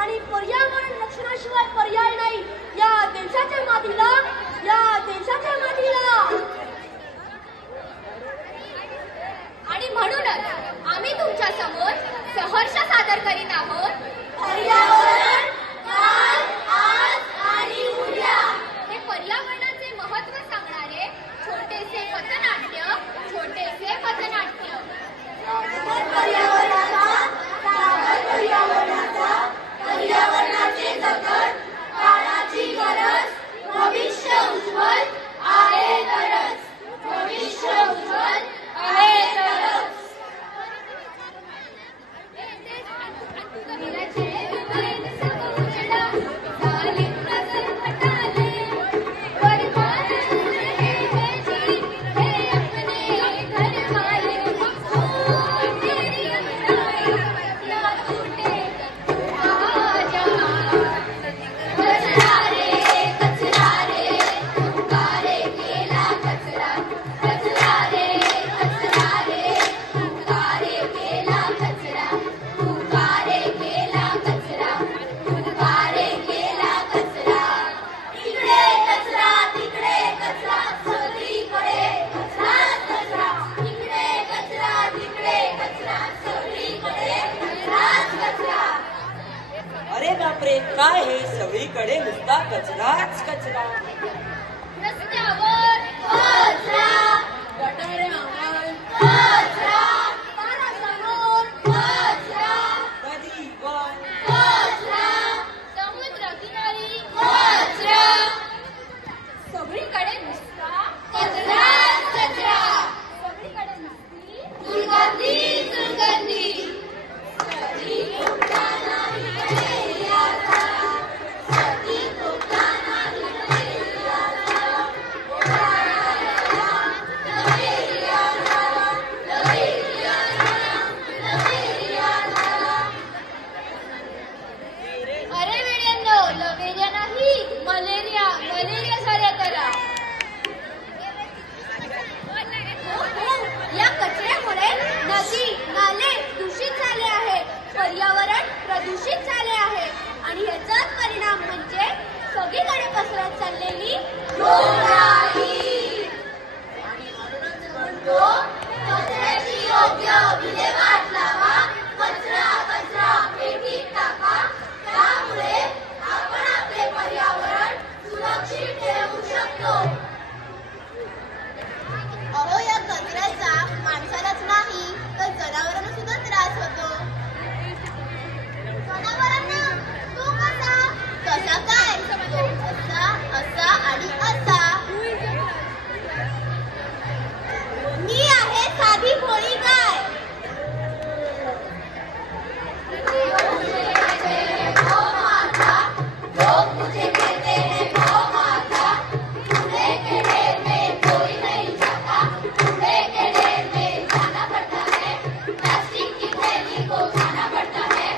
आणि पर्यावरण रक्षणाशिवाय पर्याय नाही या देशाच्या मातीला, या देशाच्या मातीला. आणि म्हणूनच आम्ही तुमच्या समोर सहर्ष सादर करीत आहोत पर्यावरण काल, आज आणि उद्या. हे पर्यावरणाचे महत्त्व सांगणारे छोटेसे पथनाट्य, छोटेसे पथनाट्य. पर्यावरणाचा, पर्यावरणाचा, पर्यावरणाचे जतन, काळाची गरज, भविष्य उज्ज्वल आहे तरच, भविष्य उज्ज्वल आहे तरच. काय हे सगळीकडे नुसता कचराच कचरा. रस्त्यावर कचरा, गटारावर कचरा, दारासमोर कचरा, नदी वन कचरा, समुद्रकिनारी कचरा, सगळीकडे नुसता कचरा, कचरा, सगळीकडे नुसती दुर्गंधी, दुर्गंधी. कधी कुठला नाही याचा, कधी कुठला नाही याचा. अरे वेड्यांनो, लवेरिया नाही, मलेरिया, मलेरिया झाल्या त्याला. या कचऱ्यामुळे नदी नाले दूषित झाले आहे, पर्यावरण प्रदूषित झाले आहे आणि याचाच परिणाम म्हणजे सगळीकडे पसरत चाललेली रोगराई. आणि म्हणूनच म्हणतो, कचऱ्याची योग्य विल्हेवाट लावा, कचरा कचरा पेटीत टाका. त्यामुळे आपण आपले पर्यावरण सुरक्षित ठेवू शकतो. अहो, या कचऱ्याचा माणसालाच नाही तर जनावरांना सुद्धा त्रास होतो. जनावरांना तो कसा? कसा काय? तो असा, असा आणि असा. मी आहे साधी भोळी गाय. लोग मुझे कहते हैं गौ माता, कूड़े के ढेर में कोई नहीं जाता, कूड़े के ढेर में जाना पड़ता है, प्लास्टिक की थैली को खाना पड़ता है.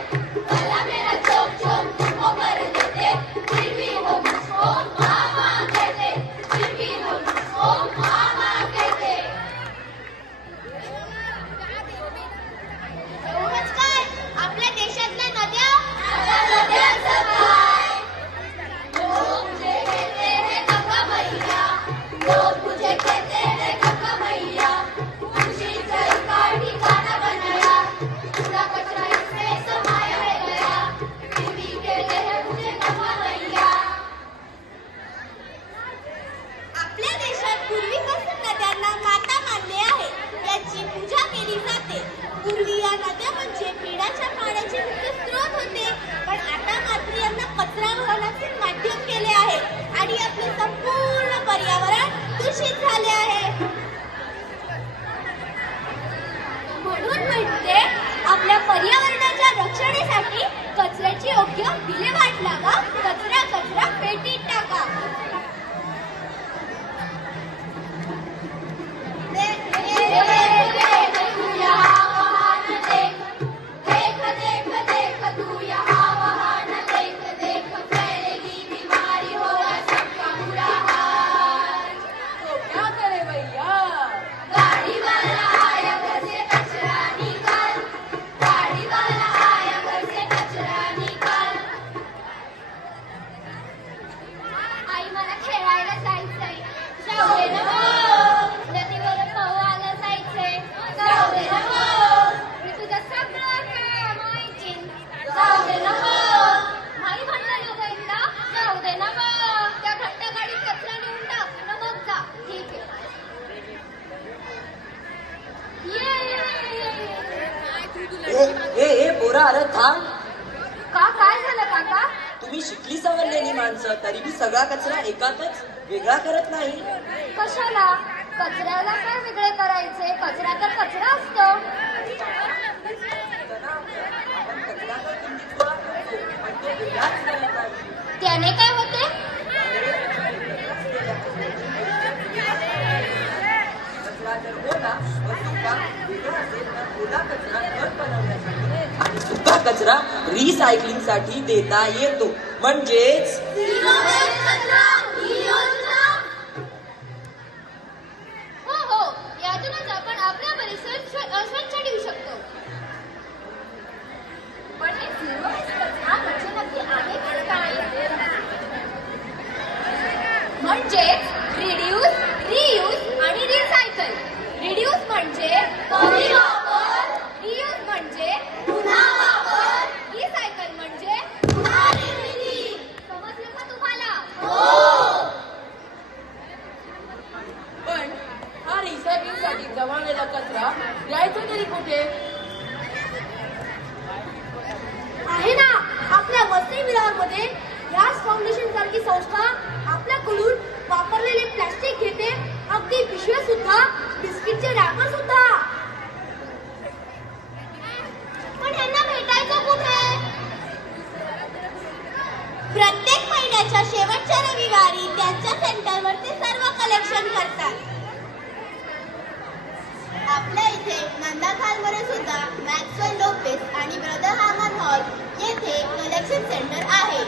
गला मेरा चौक चौक तुमको कर देते, फिर भी वो मुझको मामा कहते, फिर भी वो मुझको मामा कहते. एवढंच काय? आपल्या देशातल्या नद्या आता नद्यांचं काय? लोग मुझे कहते हैं गंगा मैया, लोग मुझे कहते हैं गंगा मैया, मुझे जल का ठिकाना बनाया, कूड़ा कचरा इसमें समाया है गया, फिर भी कहते हैं मुझे गंगा मैया. आपल्या देशात पूर्वीपासून नद्यांना माता मानले आहे. याची पूजा केली जाते. पूर्वी या नद्या म्हणजे पिण्याच्या पाण्याचे मुख्य स्रोत होते, पण आता मात्र यांना कचरा वाहनाचे माध्यम केले आहे आणि आपले संपूर्ण पर्यावरण दूषित झाले आहे. म्हणून म्हणते, आपल्या पर्यावरणाच्या रक्षणासाठी कचऱ्याची योग्य विल्हेवाट लावा, कचरा कचरा पेटीत टाका. देख देख देख तू यहाँ वहाँ न देख, देख फैलेगी बीमारी, होगा सबका बुरा हाल. तो क्या करे भैया. गाड़ी वाला आया घर से कचरा निकाल, गाड़ी वाला आया घर से कचरा निकाल. शिकली सवरलेली माणसं तरी बी सगळा कचरा एकातच वेगळा करत नाही. कशाला? कचऱ्याला काय वेगळे करायचे? कचरा तर कचरा असतो. आपण कचरा तर किंचित गोळा करतो, पण तो वेगळाच करत नाही. त्याने काय होते? कचरा जर ओला व सुका वेगळा असेल तर ओला कचरा खत बनवण्यासाठी आणि सुका कचरा रिसायकलिंगसाठी देता येतो. म्हणजेच हो हो, यातूनच आपण आपला परिसर स्वच्छ ठेवू शकतो. पण हे झिरो वेस्ट कचरा म्हणजे नक्की आहे तर काय? म्हणजेच रिड्यूस, रियूज आणि रिसायकल. रिड्यूस म्हणजे कमी वापर, रियूज म्हणजे पुन्हा वापर, रिसायकल म्हणजे पुन्हा निर्मिती. समजलं का तुम्हाला? पण हा रिसायकलिंगसाठी जमवलेला कचरा द्यायचा तरी कुठे? आहे ना, आपल्या वसई विरारमध्ये याच फाउंडेशन सारखी संस्था आपल्याकडून वापरलेले प्लास्टिक घेते, अगदी पिशव्या सुद्धा, बिस्किटचे रॅपर सुद्धा. पण यांना भेटायचं कुठे? प्रत्येक महिन्याच्या शेवटच्या रविवारी त्यांच्या सेंटरवर ते सर्व कलेक्शन करतात. आपल्या इथे नंदाखालमध्ये सुद्धा मॅक्सवेल लोपेस आणि ब्रदर हार्मन हॉल येथे कलेक्शन सेंटर आहे.